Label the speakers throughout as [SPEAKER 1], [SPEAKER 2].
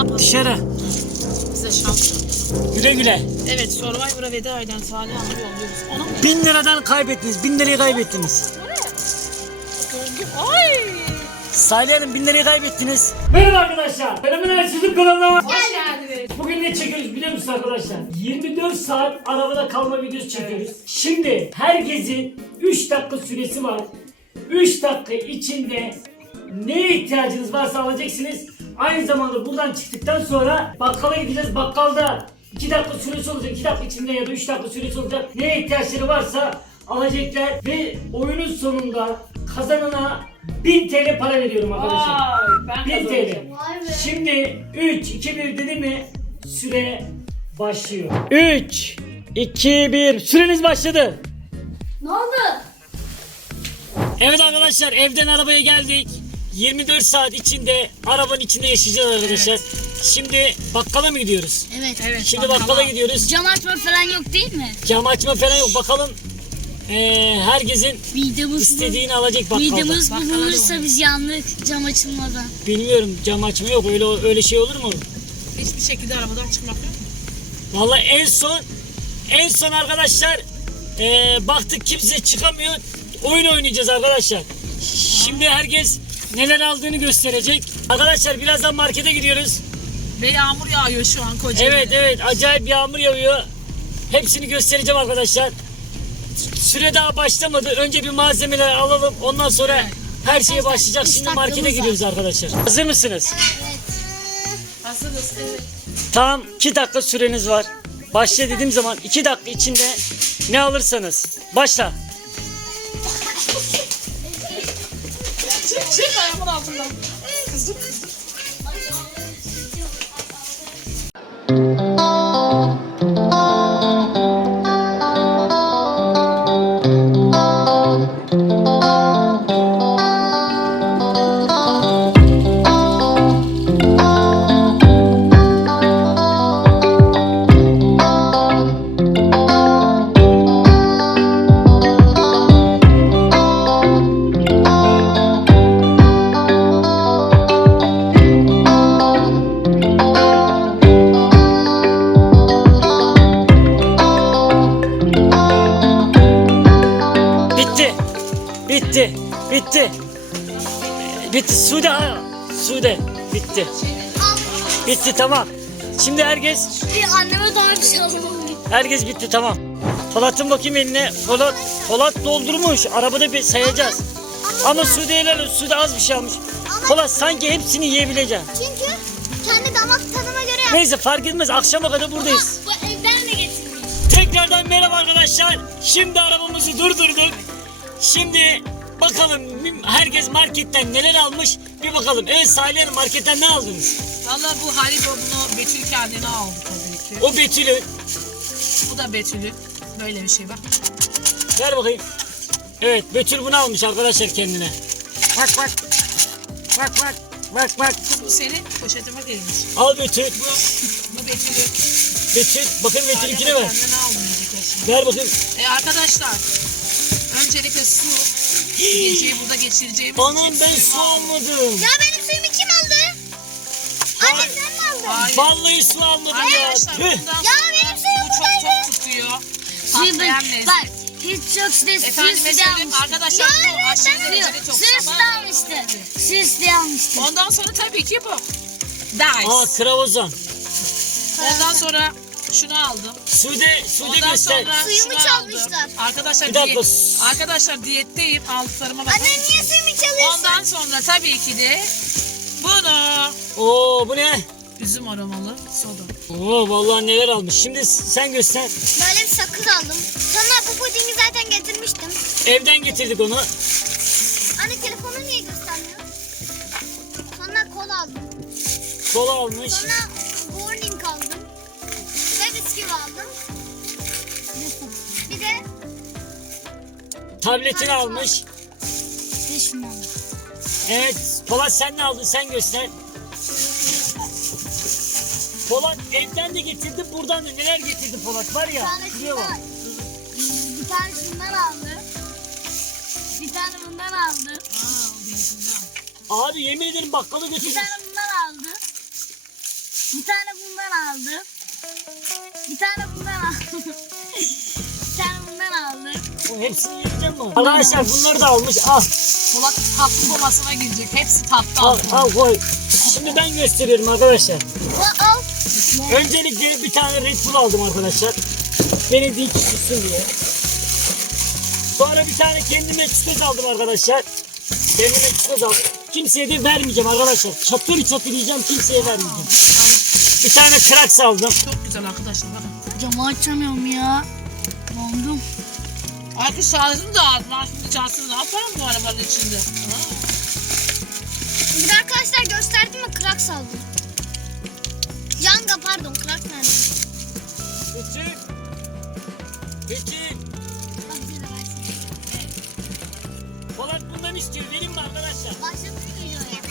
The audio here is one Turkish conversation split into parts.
[SPEAKER 1] Dışarı.
[SPEAKER 2] Size şans.
[SPEAKER 1] Güle güle.
[SPEAKER 2] Evet, Survivor'a veda eden Salih Hanım'ı yolluyoruz. Ona mı?
[SPEAKER 1] 1000 liradan kaybettiniz. 1000 lirayı kaybettiniz.
[SPEAKER 2] Ay!
[SPEAKER 1] Salih Hanım 1000 lirayı kaybettiniz. Merhaba arkadaşlar. Fenomenal Çocuk kanalına
[SPEAKER 2] Hoş geldiniz.
[SPEAKER 1] bugün ne çekiyoruz biliyor musunuz arkadaşlar? 24 saat arabada kalma videosu çekiyoruz. Şimdi herkesin 3 dakika süresi var. 3 dakika içinde neye ihtiyacınız varsa alacaksınız. Aynı zamanda buradan çıktıktan sonra bakkala gideceğiz. Bakkalda 2 dakika süresi olacak. 2 dakika içinde ya da 3 dakika süresi olacak. Neye ihtiyaçları varsa alacaklar ve oyunun sonunda kazanana 1000 TL para veriyorum arkadaşlar.
[SPEAKER 2] Ay, ben
[SPEAKER 1] 1000
[SPEAKER 2] kazanacağım.
[SPEAKER 1] TL. Şimdi 3, 2, 1 dedi mi süre başlıyor. 3, 2, 1 süreniz başladı.
[SPEAKER 3] Ne oldu?
[SPEAKER 1] Evet arkadaşlar evden arabaya geldik. 24 saat içinde arabanın içinde yaşayacağız arkadaşlar.
[SPEAKER 2] Evet.
[SPEAKER 1] Şimdi bakkala mı gidiyoruz?
[SPEAKER 3] Evet.
[SPEAKER 2] Evet,
[SPEAKER 1] Şimdi bakkala gidiyoruz.
[SPEAKER 3] Cam açma falan yok değil mi?
[SPEAKER 1] Cam açma falan yok. Bakalım herkesin
[SPEAKER 3] Midemiz
[SPEAKER 1] istediğini alacak bakkalda.
[SPEAKER 3] Midemiz
[SPEAKER 2] Bakkala
[SPEAKER 3] bulunursa
[SPEAKER 2] doğru.
[SPEAKER 3] biz yandık cam açılmadan.
[SPEAKER 1] Bilmiyorum cam açma yok. Öyle şey olur mu?
[SPEAKER 2] Hiçbir şekilde arabadan çıkmak yok.
[SPEAKER 1] Vallahi en son arkadaşlar baktık kimse çıkamıyor. Oyun oynayacağız arkadaşlar. Şimdi herkes neler aldığını gösterecek. Arkadaşlar birazdan markete gidiyoruz.
[SPEAKER 2] Ve yağmur yağıyor şu an Kocaeli'de.
[SPEAKER 1] Evet acayip yağmur yağıyor. Hepsini göstereceğim arkadaşlar. Süre daha başlamadı. Önce bir malzemeler alalım. Ondan sonra her şeye başlayacak.
[SPEAKER 3] üç
[SPEAKER 1] Şimdi markete
[SPEAKER 3] dakikamız
[SPEAKER 1] gidiyoruz arkadaşlar. Hazır mısınız?
[SPEAKER 2] Hazırız, evet.
[SPEAKER 1] Tam 2 dakika süreniz var. Başla dediğim zaman 2 dakika içinde ne alırsanız. Başla.
[SPEAKER 2] Çık ayağımın altından. Kızım.
[SPEAKER 1] Bitti. Sude. Bitti. Bitti tamam. Şimdi herkes
[SPEAKER 3] Bir anneme doğru bir şey alalım.
[SPEAKER 1] herkes bitti tamam. Polat'ın bakayım eline. Polat doldurmuş. Arabada bir sayacağız. Ama Sude helal olsun. Sude az bir şey almış. Polat sanki hepsini yiyebileceksin.
[SPEAKER 3] Çünkü kendi damak tadıma göre
[SPEAKER 1] Neyse fark etmez. Akşama kadar buradayız.
[SPEAKER 3] Bu evden de getirdim.
[SPEAKER 1] Tekrardan merhaba arkadaşlar. Şimdi arabamızı durdurduk. Şimdi bakalım herkes marketten neler almış bir bakalım. Evet Salih Hanım marketten ne aldınız?
[SPEAKER 2] Valla bu Haribo bunu Betül kendine aldı tabii ki.
[SPEAKER 1] O Betül'ü.
[SPEAKER 2] Bu da Betül'ü. Böyle bir şey bak.
[SPEAKER 1] Ver bakayım. Evet Betül bunu almış arkadaşlar kendine. Bak.
[SPEAKER 2] Bu senin poşetime girmiş.
[SPEAKER 1] Al Betül.
[SPEAKER 2] Bu Betül'ü.
[SPEAKER 1] Betül. Bakın Betül'ünkine ver.
[SPEAKER 2] Kendine aldım diyecek şimdi.
[SPEAKER 1] Ver bakayım.
[SPEAKER 2] Arkadaşlar. Öncelikle su. Geceyi burada geçireceğimiz
[SPEAKER 1] Anam
[SPEAKER 2] için
[SPEAKER 1] ben
[SPEAKER 2] suyumu
[SPEAKER 1] su
[SPEAKER 2] aldım.
[SPEAKER 1] almadım.
[SPEAKER 3] Ya benim suyumu kim aldı? Annem sen mi aldın?
[SPEAKER 2] Hayır.
[SPEAKER 1] Vallahi su almadım ya.
[SPEAKER 2] Arkadaşlar
[SPEAKER 1] Tüh.
[SPEAKER 2] bundan
[SPEAKER 3] Ya benim suyum
[SPEAKER 2] bu çok tok tutuyor. Patlayan lezzet.
[SPEAKER 3] Bak hiç çok süre
[SPEAKER 2] Efendime söyleyeyim arkadaşlar bu aşırı derecede çok
[SPEAKER 3] Süs de almıştı. Süs de almıştı.
[SPEAKER 2] Ondan sonra tabii ki bu. Dice.
[SPEAKER 1] Aa kravozan.
[SPEAKER 2] Ondan sonra şunu aldım.
[SPEAKER 1] Sude
[SPEAKER 2] Ondan
[SPEAKER 1] göster.
[SPEAKER 2] sonra
[SPEAKER 3] Suyumu
[SPEAKER 2] şunu
[SPEAKER 3] çalmışlar.
[SPEAKER 2] aldım. Arkadaşlar
[SPEAKER 1] Bir dakika.
[SPEAKER 2] arkadaşlar diyetteyim. Aldıklarıma bakın.
[SPEAKER 3] Anne niye suyumu çalıyorsun?
[SPEAKER 2] Ondan sonra tabii ki de bunu
[SPEAKER 1] Oo bu ne?
[SPEAKER 2] üzüm aromalı soda.
[SPEAKER 1] Oo vallahi neler almış. Şimdi sen göster.
[SPEAKER 3] Böyle bir sakız aldım. Sonra bu pudingi zaten getirmiştim.
[SPEAKER 1] Evden getirdik onu.
[SPEAKER 3] Anne telefonu niye göstermiyor? Sonra kola aldım.
[SPEAKER 1] Kola almış.
[SPEAKER 3] Sonra warning aldım. Ve bisküvi aldım. Bir de
[SPEAKER 1] Tabletini almış.
[SPEAKER 3] ve şunu aldım.
[SPEAKER 1] Evet. Polat sen ne aldın? Sen göster. Polat evden de getirdi. Buradan da neler getirdi Polat var ya. Şuraya bak.
[SPEAKER 3] Bir tane şundan aldı. Bir tane bundan aldı.
[SPEAKER 2] Aa, o benzinden.
[SPEAKER 1] Abi yemin ederim bakkala
[SPEAKER 3] Bir
[SPEAKER 1] götürdüm.
[SPEAKER 3] tane bundan aldı. Bir tane bundan aldım. Bir tane bundan aldım. Bir tane bundan aldım.
[SPEAKER 1] O hepsini yiyeceğim mi? Arkadaşlar bunları da almış. Al.
[SPEAKER 2] Polat tatlı bombasına girecek. Hepsi tatlı
[SPEAKER 1] Al,
[SPEAKER 2] aldı.
[SPEAKER 1] al koy. Şimdi ben gösteriyorum arkadaşlar.
[SPEAKER 3] Al.
[SPEAKER 1] Öncelikle bir tane Red Bull aldım arkadaşlar. Beni dik tutsun diye. Sonra bir tane kendime çikoz aldım arkadaşlar. Kendime çikoz aldım. Kimseye de vermeyeceğim arkadaşlar. Çatır çatır yiyeceğim, kimseye vermeyeceğim. Bir tane Krax aldım.
[SPEAKER 2] Çok güzel arkadaşlar bakın.
[SPEAKER 3] Camı açamıyorum ya. Dondum.
[SPEAKER 2] Artık şarjını da az. Ben şimdi şarjını ne yaparım bu arabanın içinde? Ha?
[SPEAKER 3] Bir arkadaşlar gösterdim mi? Krax aldım. Yanga pardon. Krax nerede?
[SPEAKER 1] Küçük. Küçük.
[SPEAKER 3] Bak bize versin.
[SPEAKER 1] Polat bundan istiyor. Vereyim mi arkadaşlar?
[SPEAKER 3] Başladı mı videoya?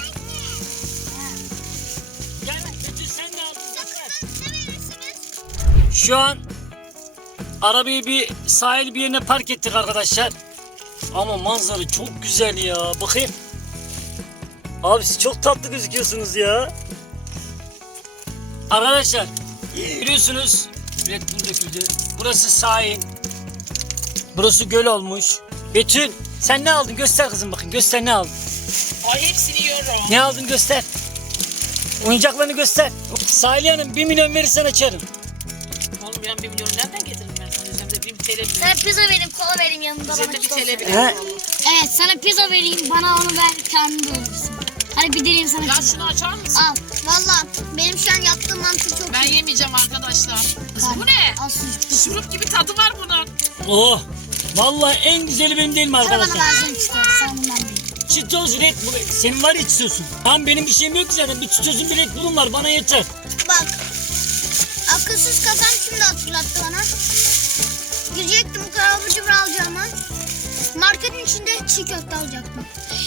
[SPEAKER 1] Gel Küçük sen de al.
[SPEAKER 3] Ne verirsiniz?
[SPEAKER 1] Şu an arabayı bir sahil bir yerine park ettik arkadaşlar. Ama manzara çok güzel ya. Bakayım. Abi siz çok tatlı gözüküyorsunuz ya. Arkadaşlar biliyorsunuz Red Bull döküldü. Burası sahil. Burası göl olmuş. Betül sen ne aldın? Göster kızım bakın. Göster ne aldın?
[SPEAKER 2] Ay hepsini yiyorum.
[SPEAKER 1] Ne aldın göster. Oyuncaklarını göster. Salih Hanım 1 milyon verirsen açarım.
[SPEAKER 2] Oğlum ben 1 milyon nereden getirdim ben sana? Üzerinde 1 TL bile.
[SPEAKER 3] Sana pizza vereyim, kola vereyim yanında bana
[SPEAKER 2] Üzerinde 1
[SPEAKER 3] çikolata.
[SPEAKER 2] TL bile.
[SPEAKER 1] He?
[SPEAKER 2] yok.
[SPEAKER 3] Evet sana pizza vereyim, bana onu ver, kendin doyurursun. Hadi bir dileyim sana
[SPEAKER 2] Ya
[SPEAKER 3] pizza.
[SPEAKER 2] şunu açar mısın?
[SPEAKER 3] Al. Valla benim şu an yaptığım mantık çok
[SPEAKER 2] Ben
[SPEAKER 3] iyi.
[SPEAKER 2] yemeyeceğim arkadaşlar. Kız
[SPEAKER 3] Al.
[SPEAKER 2] bu ne?
[SPEAKER 3] Al sucuk.
[SPEAKER 2] Şurup gibi tadı var bunun.
[SPEAKER 1] Oh. Vallahi en güzeli benim değil mi
[SPEAKER 3] Sana bana
[SPEAKER 1] arkadaşlar?
[SPEAKER 3] vereceğim işte. Sen bundan değil.
[SPEAKER 1] Çitoz Red Bull. Senin var ya çitozun. Tamam benim bir şeyim yok ki zaten. Bir çitozun bir Red Bull'um var. Bana yeter.
[SPEAKER 3] Bak. Akılsız kafam şimdi hatırlattı bana. Gidecektim bu kadar abur cubur alacağıma. Marketin içinde çiğ köfte alacaktım.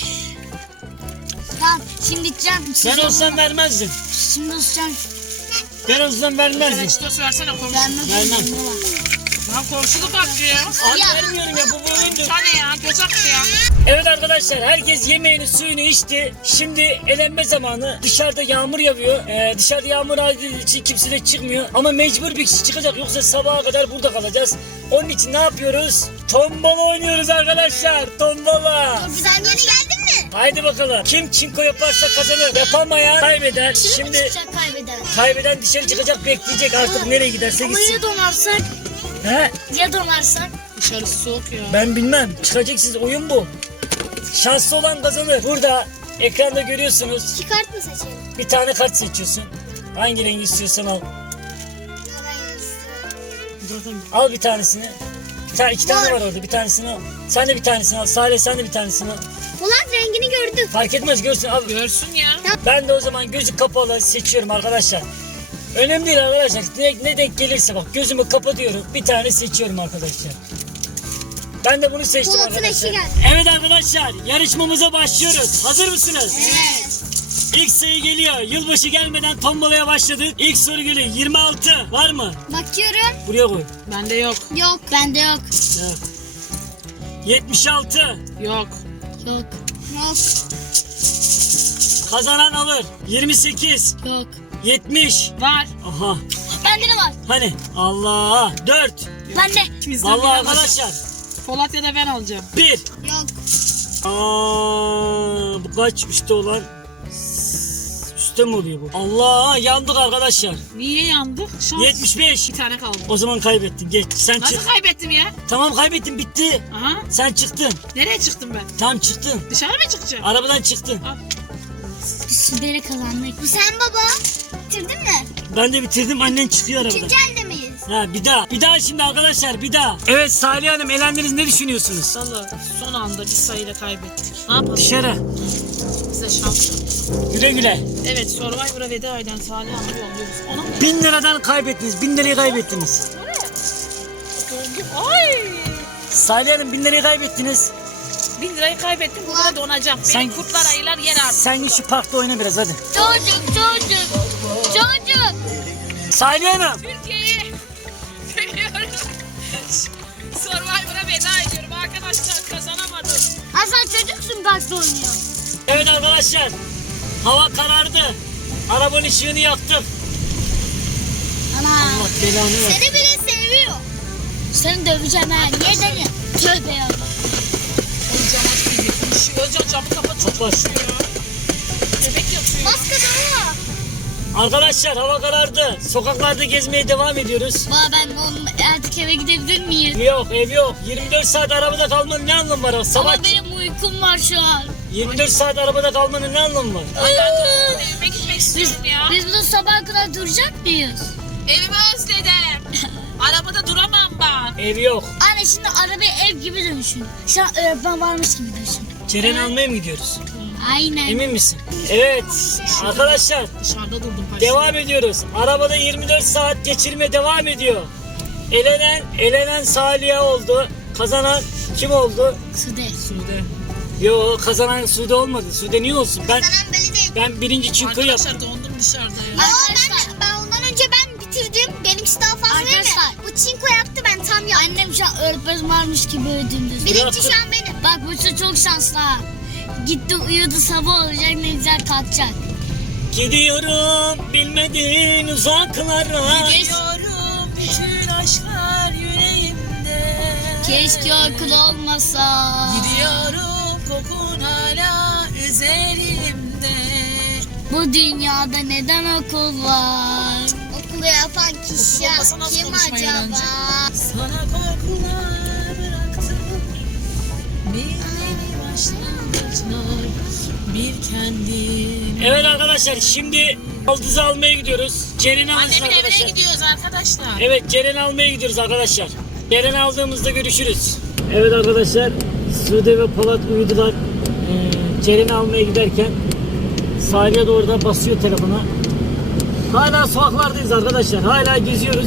[SPEAKER 3] Tamam şimdi içeceğim.
[SPEAKER 1] Sen olsan vermezdin.
[SPEAKER 3] Şimdi içeceğim.
[SPEAKER 1] Ben olsam
[SPEAKER 2] Sen
[SPEAKER 1] vermezdin.
[SPEAKER 2] çitos versene komşu.
[SPEAKER 1] Vermem.
[SPEAKER 2] Lan komşuluk hakkı ya.
[SPEAKER 1] Abi
[SPEAKER 3] Ya.
[SPEAKER 1] vermiyorum ya bu oyundur.
[SPEAKER 2] Sana ya göz hakkı ya.
[SPEAKER 1] Evet arkadaşlar herkes yemeğini suyunu içti. Şimdi elenme zamanı. Dışarıda yağmur yağıyor. Dışarıda yağmur yağdığı için kimse de çıkmıyor. Ama mecbur bir kişi çıkacak. Yoksa sabaha kadar burada kalacağız. Onun için ne yapıyoruz? Tombala oynuyoruz arkadaşlar. Tombala.
[SPEAKER 3] Sen yeni geldin mi?
[SPEAKER 1] Haydi bakalım. Kim çinko yaparsa kazanır. Yapamayan kaybeder.
[SPEAKER 3] Şimdi
[SPEAKER 1] Şimdi
[SPEAKER 3] çıkacak kaybeder.
[SPEAKER 1] kaybeden dışarı çıkacak bekleyecek artık nereye giderse
[SPEAKER 3] Ama
[SPEAKER 1] gitsin.
[SPEAKER 3] ya donarsak?
[SPEAKER 1] He?
[SPEAKER 3] Ya donarsak?
[SPEAKER 2] Dışarısı soğuk ya.
[SPEAKER 1] Ben bilmem. Çıkacaksınız oyun bu. Şanslı olan kazanır. Burada ekranda görüyorsunuz.
[SPEAKER 3] İki kart mı seçelim?
[SPEAKER 1] Bir tane kart seçiyorsun. Hangi rengi istiyorsan al. Al bir tanesini. İki tane var orada. Bir tanesini al. Sen de bir tanesini al. Salih sen de bir tanesini al.
[SPEAKER 3] Polat rengini gördüm.
[SPEAKER 1] Fark etmez görsün. Al.
[SPEAKER 2] Görsün ya.
[SPEAKER 1] Ben de o zaman gözü kapalı seçiyorum arkadaşlar. Önemli değil arkadaşlar. Ne denk gelirse bak gözümü kapatıyorum. Bir tane seçiyorum arkadaşlar. Ben de bunu seçtim
[SPEAKER 3] Polat'ın
[SPEAKER 1] arkadaşlar.
[SPEAKER 3] eşi geldi.
[SPEAKER 1] Evet arkadaşlar yarışmamıza başlıyoruz. Hazır mısınız?
[SPEAKER 3] Evet.
[SPEAKER 1] İlk sayı geliyor. Yılbaşı gelmeden tombalaya başladık. İlk soru geliyor. 26 var mı?
[SPEAKER 3] Bakıyorum.
[SPEAKER 1] Buraya koy.
[SPEAKER 2] Bende yok.
[SPEAKER 3] Yok. Bende yok.
[SPEAKER 1] Evet. 76
[SPEAKER 2] Yok.
[SPEAKER 3] Yok. Yok.
[SPEAKER 1] kazanan alır. 28
[SPEAKER 3] Yok.
[SPEAKER 1] 70
[SPEAKER 2] Var.
[SPEAKER 1] aha
[SPEAKER 3] Bende de var.
[SPEAKER 1] hani Allah 4
[SPEAKER 3] Bende.
[SPEAKER 2] İkimizden
[SPEAKER 1] vallahi
[SPEAKER 2] biri alacak.
[SPEAKER 1] arkadaşlar
[SPEAKER 2] Polat ya da ben alacağım.
[SPEAKER 1] 1
[SPEAKER 3] Yok.
[SPEAKER 1] bu kaç üstte olan üstte mi oluyor bu? Allah yandık arkadaşlar.
[SPEAKER 2] Niye yandık? Şans.
[SPEAKER 1] 75
[SPEAKER 2] Bir tane kaldı.
[SPEAKER 1] o zaman kaybettin geç sen çık.
[SPEAKER 2] Nasıl kaybettim ya?
[SPEAKER 1] Tamam kaybettin bitti.
[SPEAKER 2] Aha.
[SPEAKER 1] Sen çıktın.
[SPEAKER 2] Nereye çıktım ben?
[SPEAKER 1] Tam çıktın.
[SPEAKER 2] Dışarı mı çıkacağım?
[SPEAKER 1] Arabadan çıktın.
[SPEAKER 3] Biz Süder'e kazandık. Bu sen baba. Bitirdin mi?
[SPEAKER 1] Ben de bitirdim annen çıkıyor arabadan.
[SPEAKER 3] İkinci elde miyiz?
[SPEAKER 1] Ha bir daha şimdi arkadaşlar bir daha. Evet Salih Hanım elendiniz ne düşünüyorsunuz?
[SPEAKER 2] Valla son anda bir sayıyla kaybettik. Ne yapalım?
[SPEAKER 1] Dışarı.
[SPEAKER 2] Bize şans.
[SPEAKER 1] Güle güle.
[SPEAKER 2] Evet Survivor'a veda eden Salih Hanım'ı yolluyoruz. Ona mı?
[SPEAKER 1] 1000 liradan kaybettiniz. 1000 lirayı kaybettiniz.
[SPEAKER 2] Ay!
[SPEAKER 1] Salih Hanım 1000 lirayı kaybettiniz.
[SPEAKER 2] 1000 lirayı kaybettim. Burada donacağım. Beni
[SPEAKER 1] Sen-
[SPEAKER 2] kurtlar ayılar yer artık.
[SPEAKER 1] Sen git şu parkta oyna biraz hadi.
[SPEAKER 3] Çocuk.
[SPEAKER 1] Salih Hanım.
[SPEAKER 2] Türkiye'yi seviyorum. Survivor'a veda ediyorum. Arkadaşlar kazanamadım.
[SPEAKER 3] Hasan çocuksun parkta oynuyor.
[SPEAKER 1] Evet arkadaşlar. Hava karardı. Arabanın ışığını yaktım.
[SPEAKER 3] Ana.
[SPEAKER 1] Allah belanı ver.
[SPEAKER 3] Seni bile seviyor. Seni döveceğim ha. Niye deli? Tövbe ya.
[SPEAKER 2] Özcan aç gibi konuşuyor. Özcan camı kapat çocuk
[SPEAKER 1] Kapat.
[SPEAKER 2] konuşuyor. Bebek yapıyor.
[SPEAKER 3] Bas kadar.
[SPEAKER 1] Arkadaşlar hava karardı. Sokaklarda gezmeye devam ediyoruz.
[SPEAKER 3] Baba ben artık eve gidebilir miyim?
[SPEAKER 1] Yok ev yok. 24 saat arabada kalmanın ne anlamı var? Sabah
[SPEAKER 3] Ama benim uykum var şu an.
[SPEAKER 1] 24 saat arabada kalmanın ne anlamı var?
[SPEAKER 2] Ay ben de evime gitmek istiyorum ya.
[SPEAKER 3] Biz burada sabah kadar duracak mıyız?
[SPEAKER 2] Evimi özledim. Arabada duramam ben.
[SPEAKER 1] Ev yok.
[SPEAKER 3] Anne şimdi arabayı ev gibi düşün. Şu an öğretmen varmış gibi düşün.
[SPEAKER 1] Ceren almaya mı gidiyoruz?
[SPEAKER 3] Aynen.
[SPEAKER 1] Emin misin? Evet. Arkadaşlar
[SPEAKER 2] Dışarıda durdum.
[SPEAKER 1] devam ediyoruz. Arabada 24 saat geçirme devam ediyor. Elenen Salih'e oldu. Kazanan kim oldu?
[SPEAKER 3] Sude.
[SPEAKER 2] Sude.
[SPEAKER 1] Yo kazanan Sude olmadı. Sude niye olsun? Ben
[SPEAKER 3] belli değil.
[SPEAKER 1] ben birinci çinko yaptım.
[SPEAKER 2] Arkadaşlar dondum dışarıda ya.
[SPEAKER 3] Ben ondan önce ben bitirdim. Benimkisi daha fazla değil mi? Bu çinko yaktı ben tam yaptım. Annem şu an öğretmen varmış gibi ödümdüz. Birinci şu an benim. Bak bu çocuk çok şanslı ha. Gitti uyudu sabah olacak ne güzel kalkacak.
[SPEAKER 1] Gidiyorum bilmediğin uzaklara.
[SPEAKER 2] Gidiyorum bütün aşklar yüreğimde.
[SPEAKER 3] Keşke okul olmasa.
[SPEAKER 2] Gidiyorum kokun hala üzerimde.
[SPEAKER 3] Bu dünyada neden okul var? Okulu yapan kişi
[SPEAKER 2] Okul olmasa nasıl
[SPEAKER 3] kim
[SPEAKER 2] konuşmayı
[SPEAKER 3] acaba?
[SPEAKER 2] öğreneceğim? Sana korkular bıraktım. Bir yeni başlangıçlar. Bir kendim.
[SPEAKER 1] Evet arkadaşlar şimdi Baldız'ı almaya gidiyoruz. Ceren'i alacağız
[SPEAKER 2] Annemin evine
[SPEAKER 1] arkadaşlar.
[SPEAKER 2] gidiyoruz arkadaşlar.
[SPEAKER 1] Evet Ceren'i almaya gidiyoruz arkadaşlar. Ceren'i aldığımızda görüşürüz. Evet arkadaşlar Sude ve Polat uyudular. Ceren'i almaya giderken Salih'e doğru da basıyor telefona. Hala sokaklardayız arkadaşlar. Hala geziyoruz.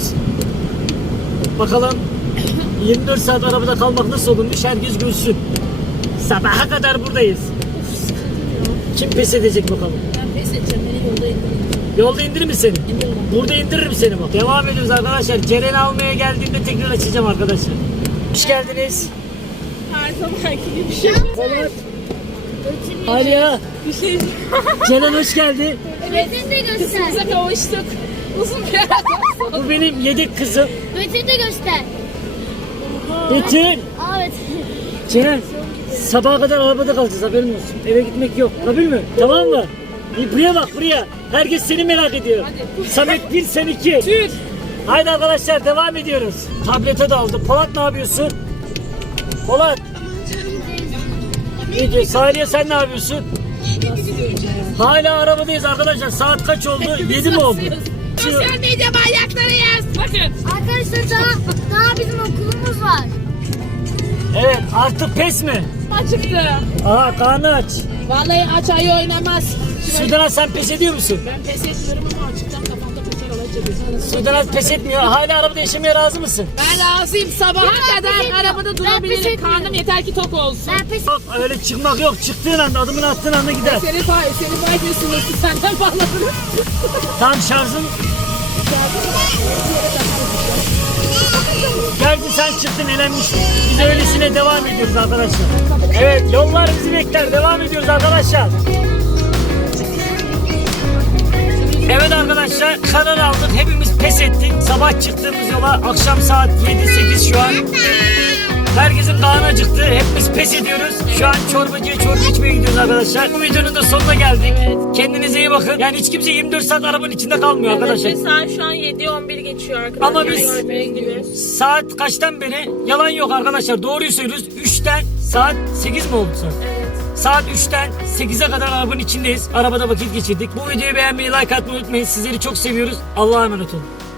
[SPEAKER 1] Bakalım 24 saat arabada kalmak nasıl olurmuş herkes görsün. Sabaha kadar buradayız. Kim pes edecek bakalım.
[SPEAKER 2] Ben pes edeceğim. Beni yolda indirin.
[SPEAKER 1] Yolda indirir mi seni? Burada indiririm seni bak. Devam ediyoruz arkadaşlar. Ceren'i almaya geldiğimde tekrar açacağım arkadaşlar. Hoş geldiniz.
[SPEAKER 2] Her zamanki gibi bir şey.
[SPEAKER 1] Polat. Aliye.
[SPEAKER 2] Bir şey.
[SPEAKER 1] Ceren hoş geldi.
[SPEAKER 3] Metin de göster.
[SPEAKER 2] Kızımıza kavuştuk. Uzun bir aradan
[SPEAKER 1] Bu benim yedek kızım.
[SPEAKER 3] Metin de göster.
[SPEAKER 1] Betül.
[SPEAKER 3] Evet.
[SPEAKER 1] Ceren. Sabaha kadar arabada kalacağız haberin olsun. Eve gitmek yok. Kabul mü? Tamam mı? Buraya bak buraya. Herkes seni merak ediyor. Samet 1 sen 2.
[SPEAKER 2] Tür.
[SPEAKER 1] Haydi arkadaşlar devam ediyoruz. Tablete de aldı. Polat ne yapıyorsun? Polat. İyi diyor. Salih'e sen ne yapıyorsun? Hala arabadayız arkadaşlar. Saat kaç oldu? 7 mi oldu?
[SPEAKER 2] Sosyal medya manyaklarıyız. Bakın.
[SPEAKER 3] Arkadaşlar daha bizim okulumuz var.
[SPEAKER 1] Evet artık pes mi?
[SPEAKER 2] Açıktı.
[SPEAKER 1] Aha karnı aç.
[SPEAKER 2] Vallahi aç ayı oynamaz.
[SPEAKER 1] Sudana sen pes ediyor musun?
[SPEAKER 2] Ben pes etmiyorum ama açıktan kafamda peçel olacak.
[SPEAKER 1] Sudana pes etmiyor. Hala arabada yaşamaya razı mısın?
[SPEAKER 2] Ben razıyım. Sabaha
[SPEAKER 3] Ben pes
[SPEAKER 2] kadar
[SPEAKER 3] etmiyorum.
[SPEAKER 2] arabada
[SPEAKER 3] Ben pes
[SPEAKER 2] durabilirim.
[SPEAKER 3] etmiyorum.
[SPEAKER 2] Karnım yeter ki tok olsun.
[SPEAKER 3] Ben pes
[SPEAKER 1] Yok öyle çıkmak yok. Çıktığın anda adımını attığın anda gider.
[SPEAKER 2] Seni baydiyorsun. Senden bağladım.
[SPEAKER 1] Tam şarjın. Gerçi sen çıktın elenmişsin. Biz öylesine devam ediyoruz arkadaşlar. Evet yollar bizi bekler. Devam ediyoruz arkadaşlar. Evet arkadaşlar karar aldık. Hepimiz pes ettik. Sabah çıktığımız yola akşam saat 7-8 şu an. Herkesin karnı acıktı. Hepimiz pes ediyoruz. Şu an çorbacıya çorba içmeye gidiyoruz arkadaşlar. Bu videonun da sonuna geldik. Kendinize iyi bakın. Yani hiç kimse 24 saat arabanın içinde kalmıyor arkadaşlar.
[SPEAKER 2] Ve saat şu an 7:11 geçiyor arkadaşlar.
[SPEAKER 1] Ama biz
[SPEAKER 2] Görmeye gidiyoruz.
[SPEAKER 1] saat kaçtan beri yalan yok arkadaşlar. Doğruyu söylüyoruz. 3'ten saat 8 mi oldu saat? Saat 3'ten 8'e kadar arabanın içindeyiz. Arabada vakit geçirdik. Bu videoyu beğenmeyi, like atmayı unutmayın. Sizleri çok seviyoruz. Allah'a emanet olun.